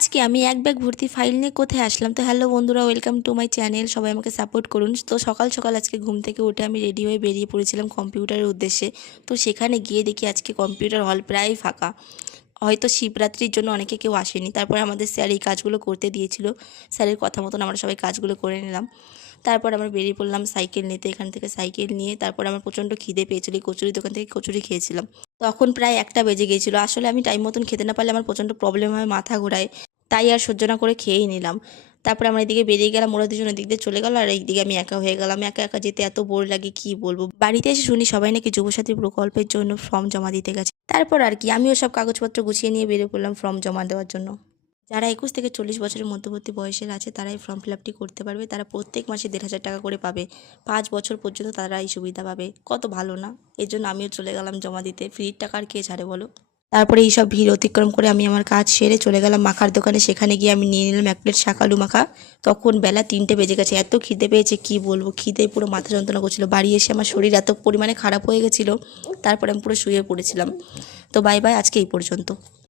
আজকে আমি এক ব্যাগ ভর্তি ফাইল নিয়ে কোথায় আসলাম। তো হ্যালো বন্ধুরা, ওয়েলকাম টু মাই চ্যানেল। সবাই আমাকে সাপোর্ট করুন। তো সকাল সকাল আজকে ঘুম থেকে উঠে আমি রেডি হয়ে বেরিয়ে পড়েছিলাম কম্পিউটারের উদ্দেশ্যে। তো সেখানে গিয়ে দেখি আজকে কম্পিউটার হল প্রায় ফাঁকা। হয়তো শিবরাত্রির জন্য অনেকে কেউ আসেনি। তারপরে আমাদের স্যার এই কাজগুলো করতে দিয়েছিল। স্যারের কথা মতন আমরা সবাই কাজগুলো করে নিলাম। তারপর আমরা বেরিয়ে পড়লাম সাইকেল নিতে। এখান থেকে সাইকেল নিয়ে তারপর আমার প্রচণ্ড খিদে পেয়েছিল। এই কচুরি দোকান থেকে কচুরি খেয়েছিলাম। তখন প্রায় 1টা বেজে গিয়েছিল। আসলে আমি টাইম মতন খেতে না পারলে আমার প্রচণ্ড প্রবলেম হয়, মাথা ঘোরায়। তাই আর সহ্য না করে খেয়েই নিলাম। তারপরে আমরা এদিকে বেরিয়ে গেলাম, ওরা দুজন এদিক দিয়ে চলে গেল আর এইদিকে আমি একা হয়ে গেলাম। একা একা যেতে এত বোর লাগে কি বলবো। বাড়িতে এসে শুনি সবাই নাকি যুবসাথী প্রকল্পের জন্য ফর্ম জমা দিতে গেছে। তারপর আর কি আমিও সব কাগজপত্র গুছিয়ে নিয়ে বেরিয়ে পড়লাম ফর্ম জমা দেওয়ার জন্য। যারা 21 থেকে 40 বছরের মধ্যবর্তী বয়সের আছে তারা এই ফর্ম ফিল আপটি করতে পারবে। তারা প্রত্যেক মাসে 1,500 টাকা করে পাবে। 5 বছর পর্যন্ত তারা এই সুবিধা পাবে। কত ভালো না? এর জন্য আমিও চলে গেলাম জমা দিতে। ফ্রির টাকা আর কে ছাড়ে বলো। তারপরে এইসব ভিড় অতিক্রম করে আমি আমার কাজ সেরে চলে গেলাম মাখার দোকানে। সেখানে গিয়ে আমি নিয়ে নিলাম 1 প্লেট শাকালু মাখা। তখন বেলা 3টে বেজে গেছে। এত খিদে পেয়েছে কি বলবো, খিদে পুরো মাথা যন্ত্রণা করছিল। বাড়ি এসে আমার শরীর এত পরিমাণে খারাপ হয়ে গেছিলো, তারপরে আমি পুরো শুয়ে পড়েছিলাম। তো বাই বাই, আজকে এই পর্যন্ত।